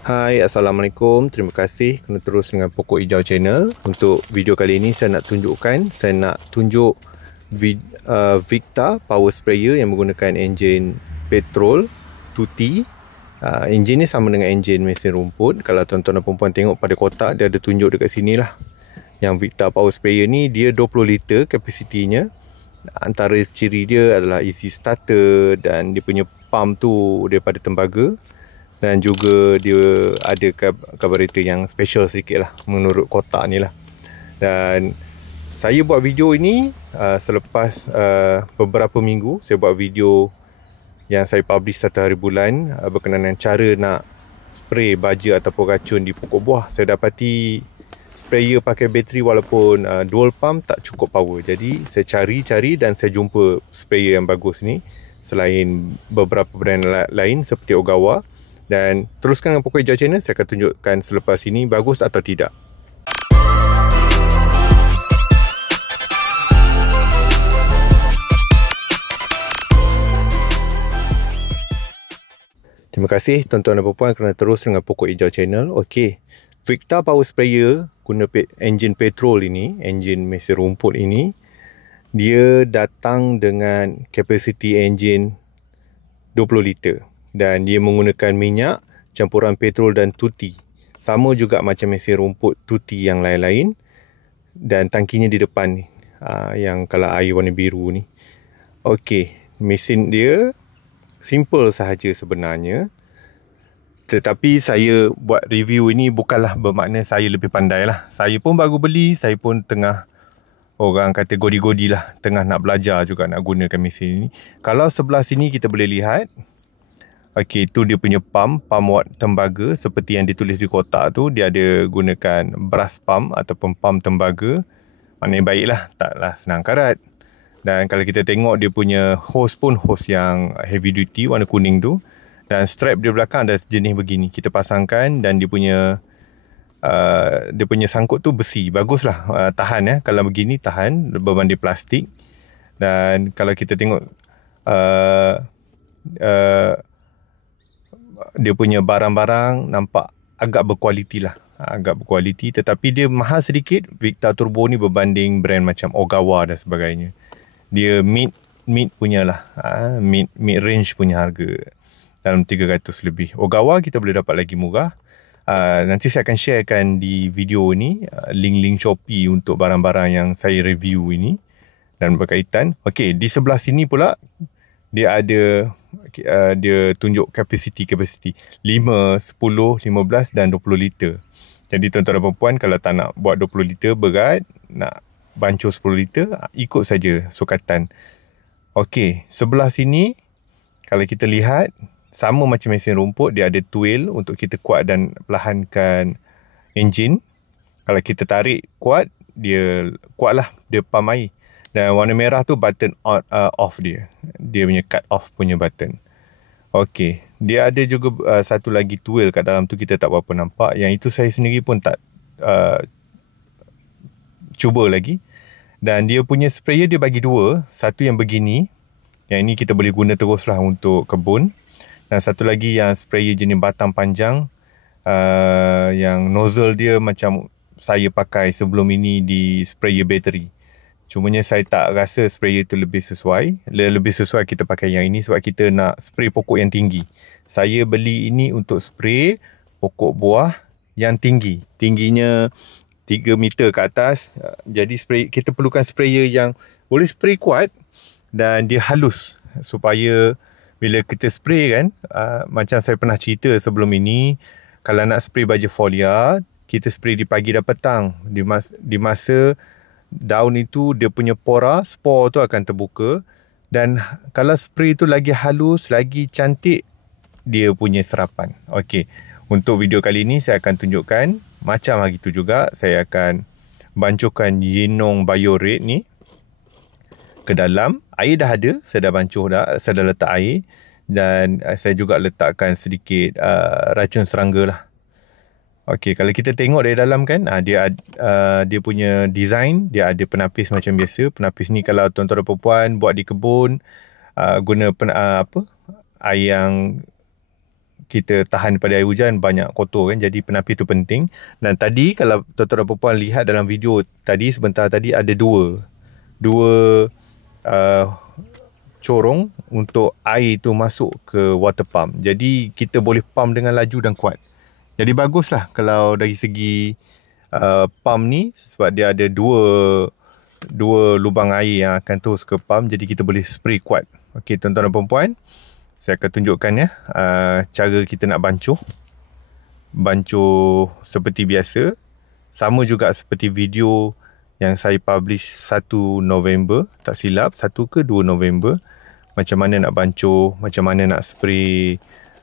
Hai, Assalamualaikum. Terima kasih kerana terus dengan Pokok Hijau Channel. Untuk video kali ini saya nak tunjuk Victa Power Sprayer yang menggunakan enjin petrol 2T. Enjin ni sama dengan enjin mesin rumput. Kalau tuan-tuan dan perempuan tengok pada kotak, dia ada tunjuk dekat sini lah. Yang Victa Power Sprayer ni dia 20 liter kapasitinya. Antara ciri dia adalah easy starter dan dia punya pump tu daripada tembaga. Dan juga dia ada carburetor yang special sikit lah menurut kotak ni lah. Dan saya buat video ini selepas beberapa minggu saya buat video yang saya publish 1 hari bulan berkenaan dengan cara nak spray baja ataupun racun di pokok buah. Saya dapati sprayer pakai bateri walaupun dual pump tak cukup power. Jadi saya cari dan saya jumpa sprayer yang bagus ni selain beberapa brand lain seperti Ogawa. Dan teruskan dengan Pokok Hijau Channel, saya akan tunjukkan selepas ini bagus atau tidak. Terima kasih tuan-tuan dan puan-puan kerana terus dengan Pokok Hijau Channel. Okey, Victa Power Sprayer guna enjin petrol ini, enjin mesin rumput ini, dia datang dengan kapasiti enjin 20 liter. Dan dia menggunakan minyak campuran petrol dan 2T. Sama juga macam mesin rumput 2T yang lain-lain. Dan tangkinya di depan ni, yang kalau air warna biru ni. Okey, mesin dia simple sahaja sebenarnya. Tetapi saya buat review ini bukanlah bermakna saya lebih pandai lah. Saya pun baru beli, saya pun tengah, orang kata godi-godi lah, tengah nak belajar juga nak gunakan mesin ini. Kalau sebelah sini kita boleh lihat, okey, tu dia punya pump watt tembaga seperti yang ditulis di kotak tu. Dia ada gunakan brass pump ataupun pump tembaga. Maknanya baiklah, taklah senang karat. Dan kalau kita tengok dia punya hose pun hose yang heavy duty warna kuning tu. Dan strap di belakang ada jenis begini. Kita pasangkan dan dia punya sangkut tu besi. Baguslah, tahan ya. Kalau begini tahan berbanding plastik. Dan kalau kita tengok dia punya barang-barang nampak agak berkualiti lah. Agak berkualiti, tetapi dia mahal sedikit. Victa Turbo ni berbanding brand macam Ogawa dan sebagainya. Dia mid punya lah, mid range punya harga dalam 300 lebih. Ogawa kita boleh dapat lagi murah. Nanti saya akan sharekan di video ni link-link Shopee untuk barang-barang yang saya review ini dan berkaitan. Okey, di sebelah sini pula dia ada dia tunjuk kapasiti 5, 10, 15 dan 20 liter. Jadi tuan-tuan dan puan-puan, kalau tak nak buat 20 liter berat, nak bancuh 10 liter, ikut saja sukatan. Okey, sebelah sini kalau kita lihat sama macam mesin rumput, dia ada twirl untuk kita kuat dan perlahankan enjin. Kalau kita tarik kuat, dia kuatlah, dia pump air. Dan warna merah tu button on, off dia. Dia punya cut off punya button. Okey, dia ada juga satu lagi twirl kat dalam tu, kita tak berapa nampak. Yang itu saya sendiri pun tak cuba lagi. Dan dia punya sprayer dia bagi dua. Satu yang begini, yang ini kita boleh guna teruslah untuk kebun. Dan satu lagi yang sprayer jenis batang panjang, yang nozzle dia macam saya pakai sebelum ini di sprayer bateri. Cumanya saya tak rasa sprayer itu lebih sesuai. Lebih sesuai kita pakai yang ini sebab kita nak spray pokok yang tinggi. Saya beli ini untuk spray pokok buah yang tinggi. Tingginya 3 meter ke atas. Jadi kita perlukan sprayer yang boleh spray kuat dan dia halus. Supaya bila kita spray kan, macam saya pernah cerita sebelum ini, kalau nak spray baja folia, kita spray di pagi dan petang. Di masa daun itu dia punya spore tu akan terbuka, dan kalau spray tu lagi halus, lagi cantik dia punya serapan. Okey, untuk video kali ini saya akan tunjukkan macam hari tu juga. Saya akan bancuhkan Yinong Biorate ni ke dalam. Air dah ada, saya dah bancuh dah, saya dah letak air, dan saya juga letakkan sedikit racun serangga lah. Okey, kalau kita tengok dari dalam kan, dia punya design, dia ada penapis macam biasa. Penapis ni kalau tuan-tuan dan puan buat di kebun, guna air yang kita tahan pada air hujan banyak kotor kan. Jadi penapis tu penting. Dan tadi kalau tuan-tuan dan puan lihat dalam video tadi, sebentar tadi ada dua corong untuk air tu masuk ke water pump. Jadi kita boleh pump dengan laju dan kuat. Jadi baguslah kalau dari segi pump ni, sebab dia ada dua lubang air yang akan terus ke pump. Jadi kita boleh spray kuat. Okey tuan-tuan dan puan, saya akan tunjukkan ya cara kita nak bancuh seperti biasa. Sama juga seperti video yang saya publish 1 November, tak silap 1 ke 2 November, macam mana nak bancuh, macam mana nak spray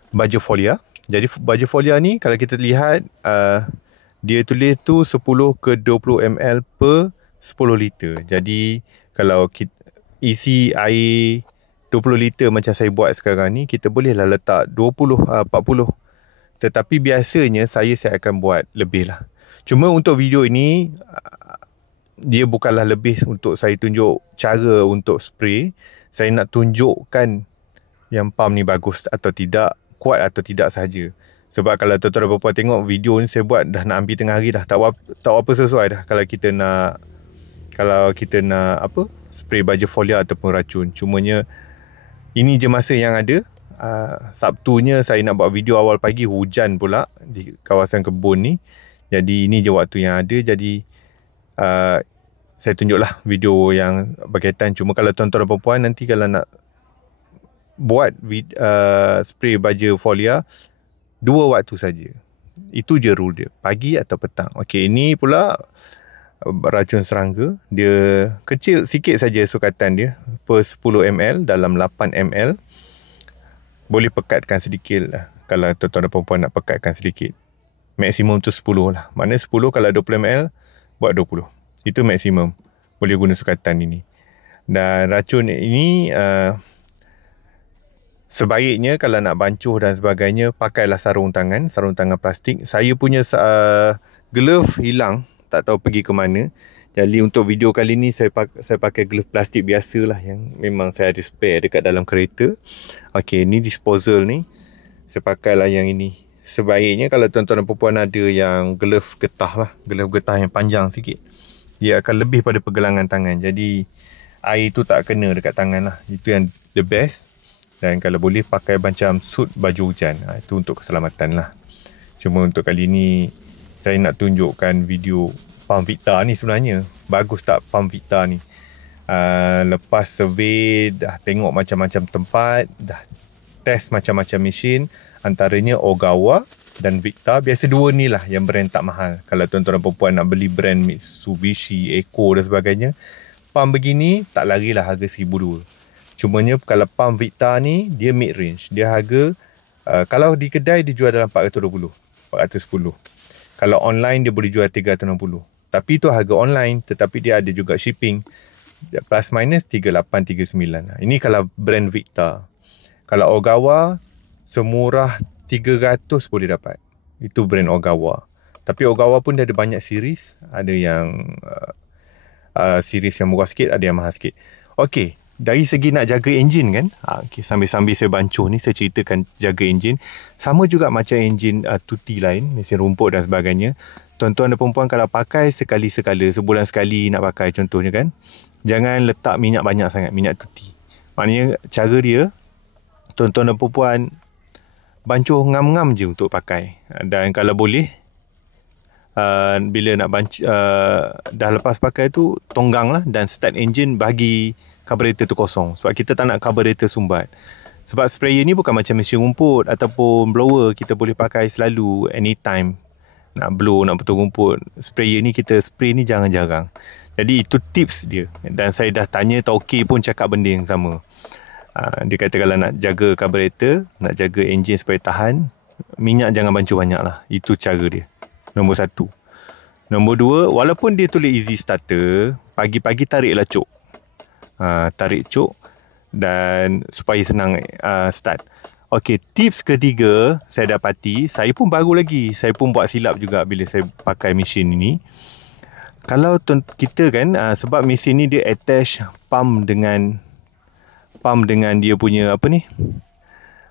baju folia. Jadi baju folia ni kalau kita lihat dia tulis tu 10 ke 20 ml per 10 liter. Jadi kalau kita isi air 20 liter macam saya buat sekarang ni, kita bolehlah letak 40. Tetapi biasanya saya akan buat lebih lah. Cuma untuk video ini dia bukanlah lebih untuk saya tunjuk cara untuk spray. Saya nak tunjukkan yang pump ni bagus atau tidak, kuat atau tidak sahaja. Sebab kalau tuan-tuan dan puan tengok video ni saya buat dah nak hampir tengah hari dah, tak apa sesuai dah kalau kita nak spray baja folia ataupun racun. Cumanya ini je masa yang ada. Sabtunya saya nak buat video awal pagi, hujan pula di kawasan kebun ni. Jadi ini je waktu yang ada. Jadi saya tunjuklah video yang berkaitan. Cuma kalau tuan-tuan dan puan nanti kalau nak buat spray baja folia, 2 waktu saja. Itu je rule dia, pagi atau petang. Okey, ini pula racun serangga. Dia kecil sikit saja sukatan dia, per 10 ml dalam 8 ml. Boleh pekatkan sedikit lah kalau tuan-tuan dan puan nak pekatkan sedikit. Maksimum tu 10 lah. Maknanya 10 kalau 20 ml buat 20. Itu maksimum. Boleh guna sukatan ini. Dan racun ini sebaiknya kalau nak bancuh dan sebagainya, pakailah sarung tangan plastik. Saya punya glove hilang, tak tahu pergi ke mana. Jadi untuk video kali ni saya pakai glove plastik biasalah yang memang saya ada spare dekat dalam kereta. Okey, ni disposal ni. Saya pakailah yang ini. Sebaiknya kalau tuan-tuan dan puan ada yang glove getah lah, glove getah yang panjang sikit, dia akan lebih pada pergelangan tangan. Jadi air tu tak kena dekat tangan lah. Itu yang the best. Dan kalau boleh pakai macam suit baju hujan. Itu untuk keselamatan lah. Cuma untuk kali ni saya nak tunjukkan video pump Victa ni sebenarnya. Bagus tak pump Victa ni? Lepas survey, dah tengok macam-macam tempat, dah test macam-macam mesin, antaranya Ogawa dan Victa. Biasa dua ni lah yang brand tak mahal. Kalau tuan-tuan dan puan nak beli brand Mitsubishi, Eco dan sebagainya, pump begini tak larilah harga RM1,200. Cumanya kalau pump Victa ni dia mid range. Dia harga kalau di kedai dia jual dalam 420, 410. Kalau online dia boleh jual 360. Tapi itu harga online, tetapi dia ada juga shipping. Plus minus 3839. Ini kalau brand Victa. Kalau Ogawa semurah 300 boleh dapat. Itu brand Ogawa. Tapi Ogawa pun dia ada banyak series. Ada yang series yang murah sikit, ada yang mahal sikit. Okey. Dari segi nak jaga enjin kan, okay, sambil-sambil saya bancuh ni, saya ceritakan jaga enjin. Sama juga macam enjin tuti lain, mesin rumput dan sebagainya. Tuan-tuan dan perempuan kalau pakai sekali-sekala, sebulan sekali nak pakai contohnya kan, jangan letak minyak banyak sangat, minyak tuti. Maknanya cara dia, tuan-tuan dan perempuan bancuh ngam-ngam je untuk pakai. Dan kalau boleh, bila nak dah lepas pakai tu, tonggang lah dan start enjin, bagi carburetor tu kosong. Sebab kita tak nak carburetor sumbat. Sebab sprayer ni bukan macam mesin rumput ataupun blower, kita boleh pakai selalu, anytime. Nak blow, nak betul rumput, sprayer ni kita spray ni jarang-jarang. Jadi itu tips dia. Dan saya dah tanya Tauke pun cakap benda yang sama. Dia kata kalau nak jaga carburetor, nak jaga enjin supaya tahan, minyak jangan bancuh banyak lah. Itu cara dia. Nombor 1. Nombor 2, walaupun dia tulis easy starter, pagi-pagi tariklah cok. Tarik cok dan supaya senang start. Okey, tips ketiga saya dapati, saya pun baru lagi, saya pun buat silap juga bila saya pakai mesin ini. Kalau kita kan, sebab mesin ni dia attach pump dengan dia punya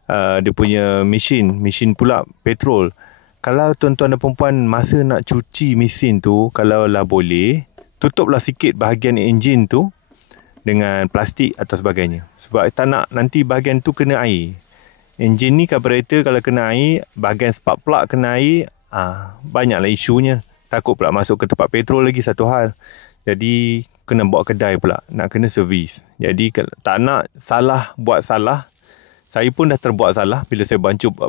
dia punya mesin pula petrol. Kalau tuan-tuan dan puan masa nak cuci mesin tu, kalau lah boleh, tutuplah sikit bahagian enjin tu dengan plastik atau sebagainya. Sebab tak nak nanti bahagian tu kena air. Enjin ni carburetor kalau kena air, bahagian spark plug kena air, banyaklah isunya. Takut pula masuk ke tempat petrol lagi satu hal. Jadi kena bawa kedai pula, nak kena servis. Jadi tak nak salah buat salah. Saya pun dah terbuat salah bila saya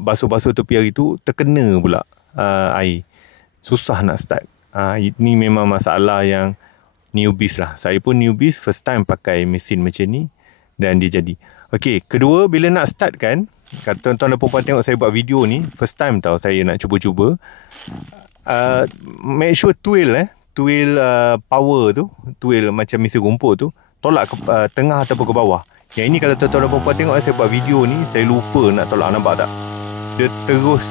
basuh-basuh tepi hari tu, terkena pula air. Susah nak start. Ini memang masalah yang newbies lah. Saya pun newbies, first time pakai mesin macam ni dan dia jadi. Okey, kedua, bila nak start kan, kalau tuan-tuan dan puan tengok saya buat video ni, first time tau saya nak cuba-cuba. Make sure tuil power tu, tuil macam mesin rumput tu, tolak ke tengah ataupun ke bawah. Yang ini kalau tuan-tuan dan puan tengok saya buat video ni, saya lupa nak tolak, nampak tak? Dia terus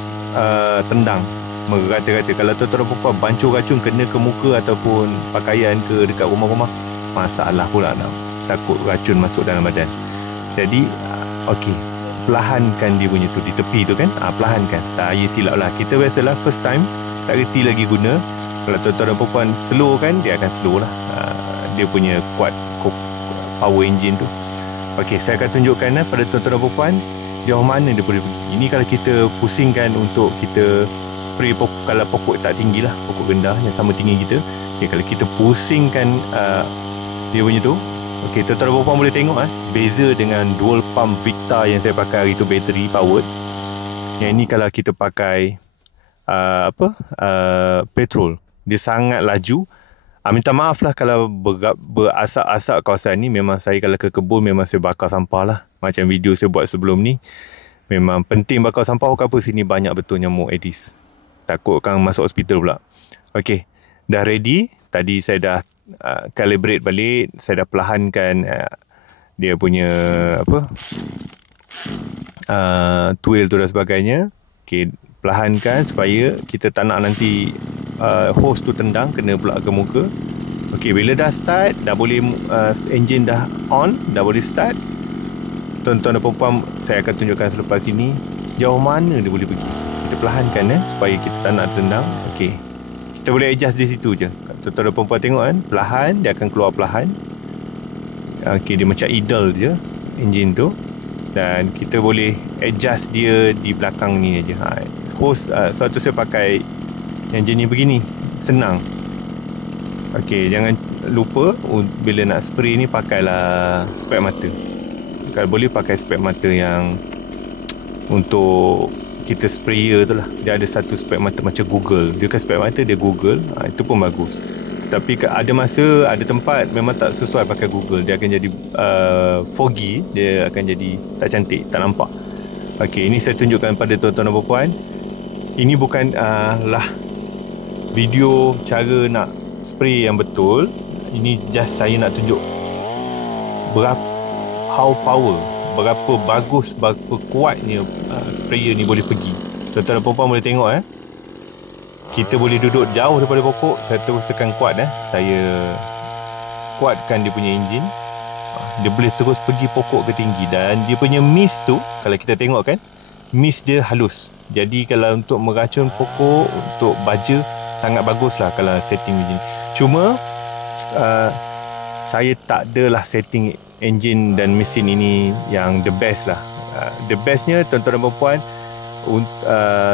tendang, merata-rata. Kalau tuan-tuan dan puan bancur racun kena ke muka ataupun pakaian ke dekat rumah-rumah, masalah pula, nak takut racun masuk dalam badan. Jadi okey, perlahankan dia punya tu di tepi tu kan, perlahankan. Saya silap lah, kita biasalah first time tak reti lagi guna. Kalau tuan-tuan dan puan slow kan, dia akan slow lah. Dia punya kuat power engine tu. Okey, saya akan tunjukkan pada tuan-tuan dan puan jauh mana dia boleh pergi. Ini kalau kita pusingkan untuk kita spray pokok, kalau pokok tak tinggi lah, pokok rendah yang sama tinggi kita. Okay, kalau kita pusingkan dia punya tu, okey, tuan-tuan dan puan boleh tengok beza dengan dual pump Victa yang saya pakai hari tu, battery powered. Yang ini kalau kita pakai petrol, dia sangat laju. Minta maaf lah kalau berasap-asap kawasan ni. Memang saya kalau ke kebun memang saya bakar sampah lah. Macam video saya buat sebelum ni, memang penting bakar sampah. Kenapa sini banyak betul nyamuk Aedes. Takut kan masuk hospital pula. Okey, dah ready. Tadi saya dah calibrate balik. Saya dah perlahankan dia punya tuil tu dan sebagainya. Okey, perlahankan supaya kita tak nak nanti hose tu tendang, kena pula ke muka. Okey, bila dah start, dah boleh engine dah on, dah boleh start. Tuan-tuan dan puan, saya akan tunjukkan selepas ini jauh mana dia boleh pergi. Kita perlahankan supaya kita tak nak tendang. Okey, kita boleh adjust di situ je. Tuan-tuan dan puan tengok kan, perlahan dia akan keluar perlahan. Okey, dia macam idle je engine tu. Dan kita boleh adjust dia di belakang ni aja. Hose sebab tu saya pakai yang jenis begini, senang. Okey, jangan lupa bila nak spray ni pakailah spek mata. Kalau boleh pakai spek mata yang untuk kita sprayer tu lah. Dia ada satu spek mata macam Google. Dia kan spek mata dia Google, itu pun bagus. Tapi ada masa, ada tempat memang tak sesuai pakai Google. Dia akan jadi foggy, dia akan jadi tak cantik, tak nampak. Okey, ini saya tunjukkan pada tuan-tuan dan puan. Ini bukan lah video cara nak spray yang betul. Ini just saya nak tunjuk how power, berapa bagus, berapa kuatnya sprayer ni boleh pergi. Tuan-tuan dan puan boleh tengok kita boleh duduk jauh daripada pokok. Saya terus tekan kuat saya kuatkan dia punya enjin. Dia boleh terus pergi pokok ke tinggi. Dan dia punya mist tu, kalau kita tengok kan, mist dia halus. Jadi kalau untuk meracun pokok, untuk baja, sangat bagus lah kalau setting engine. Cuma saya tak adalah setting engine dan mesin ini yang the best lah. The bestnya tuan-tuan dan puan,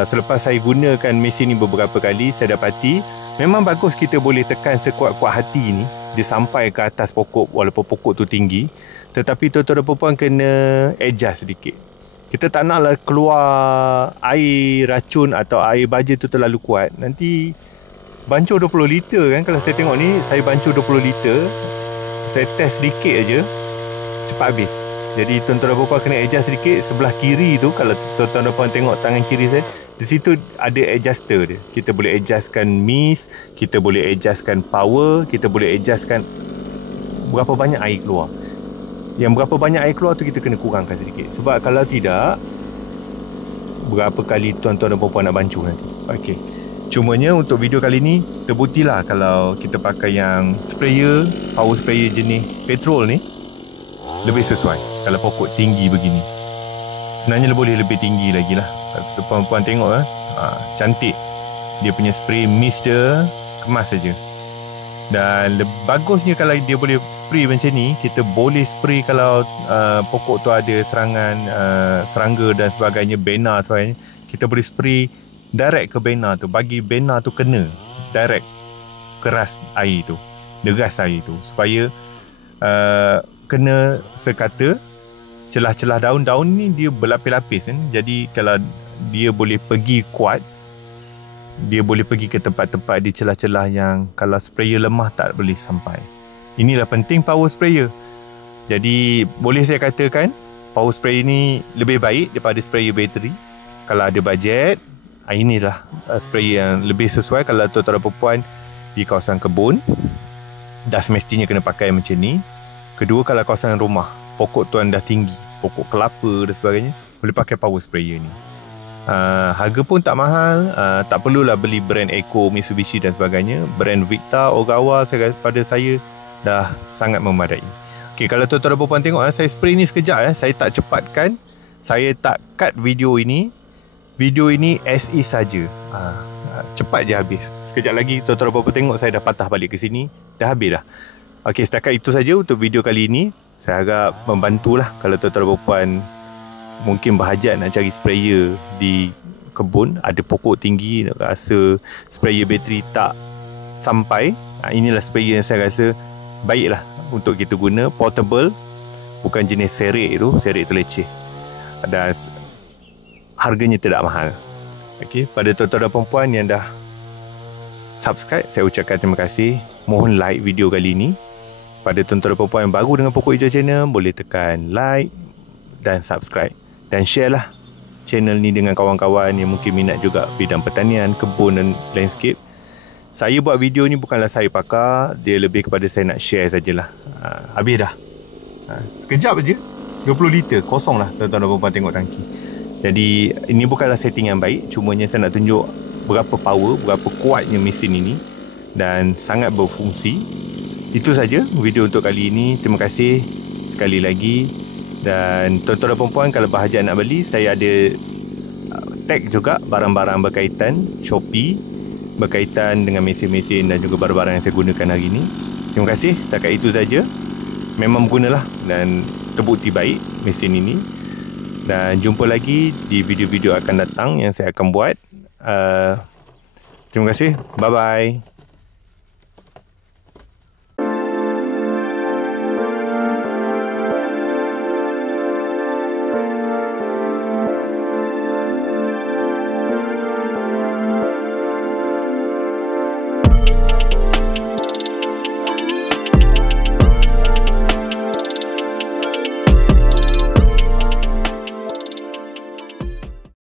selepas saya gunakan mesin ni beberapa kali, saya dapati memang bagus kita boleh tekan sekuat-kuat hati ni, dia sampai ke atas pokok walaupun pokok tu tinggi. Tetapi tuan-tuan dan puan kena adjust sedikit. Kita tak naklah keluar air racun atau air baja tu terlalu kuat. Nanti bancur 20 liter kan. Kalau saya tengok ni, saya bancur 20 liter. Saya test sedikit aja, cepat habis. Jadi tuan-tuan dan puan kena adjust sedikit. Sebelah kiri tu, kalau tuan-tuan dan puan tengok tangan kiri saya, di situ ada adjuster dia. Kita boleh adjustkan mist, kita boleh adjustkan power, kita boleh adjustkan berapa banyak air keluar. Yang berapa banyak air keluar tu kita kena kurangkan sedikit. Sebab kalau tidak, berapa kali tuan-tuan dan puan nak bancur nanti. Okey. Cumanya untuk video kali ni, terbuktilah kalau kita pakai yang sprayer, power sprayer jenis petrol ni, lebih sesuai kalau pokok tinggi begini. Sebenarnya boleh lebih tinggi lagi lah. Puan-puan tengok cantik. Dia punya spray mist dia kemas saja. Dan bagusnya kalau dia boleh spray macam ni, kita boleh spray kalau pokok tu ada serangan serangga dan sebagainya, bena sebagainya, kita boleh spray direct ke bena tu, bagi bena tu kena direct keras air tu, deras air tu, supaya kena sekata celah-celah daun-daun ni dia berlapis-lapis kan. Jadi kalau dia boleh pergi kuat, dia boleh pergi ke tempat-tempat di celah-celah yang kalau sprayer lemah tak boleh sampai. Inilah penting power sprayer. Jadi boleh saya katakan power sprayer ni lebih baik daripada sprayer bateri. Kalau ada bajet, inilah sprayer yang lebih sesuai kalau tuan-tuan dan puan di kawasan kebun. Dah semestinya kena pakai macam ni. Kedua, kalau kawasan rumah, pokok tuan dah tinggi, pokok kelapa dan sebagainya, boleh pakai power sprayer ni. Harga pun tak mahal, tak perlulah beli brand Eco, Mitsubishi dan sebagainya. Brand Victa, Ogawa pada saya dah sangat memadai. Okay, kalau tuan-tuan dan puan tengok, saya spray ni sekejap, saya tak cepatkan, saya tak cut video ini. Video ini SE saja. Cepat je habis. Sekejap lagi tuan-tuan dan puan tengok, saya dah patah balik ke sini, dah habis dah. Okay, setakat itu saja untuk video kali ini. Saya harap membantulah kalau tuan-tuan dan puan mungkin berhajat nak cari sprayer di kebun, ada pokok tinggi, nak rasa sprayer bateri tak sampai, inilah sprayer yang saya rasa baiklah untuk kita guna, portable, bukan jenis serik tu leceh, dan harganya tidak mahal. Okay, pada tuan-tuan dan puan yang dah subscribe, saya ucapkan terima kasih. Mohon like video kali ini. Pada tuan-tuan dan puan yang baru dengan Pokok Hijau Channel, boleh tekan like dan subscribe. Dan share lah channel ni dengan kawan-kawan yang mungkin minat juga bidang pertanian, kebun dan landscape. Saya buat video ni bukanlah saya pakar, dia lebih kepada saya nak share sajalah. Habis dah. Sekejap aja. 20 liter kosong lah tuan-tuan dan puan tengok tangki. Jadi ini bukanlah setting yang baik, cumanya saya nak tunjuk berapa power, berapa kuatnya mesin ini dan sangat berfungsi. Itu saja video untuk kali ini. Terima kasih sekali lagi. Dan tuan-tuan dan puan kalau berhajat nak beli, saya ada tag juga barang-barang berkaitan Shopee, berkaitan dengan mesin-mesin dan juga barang-barang yang saya gunakan hari ini. Terima kasih. Setakat itu saja. Memang bergunalah dan terbukti baik mesin ini. Dan jumpa lagi di video-video akan datang yang saya akan buat. Terima kasih. Bye-bye.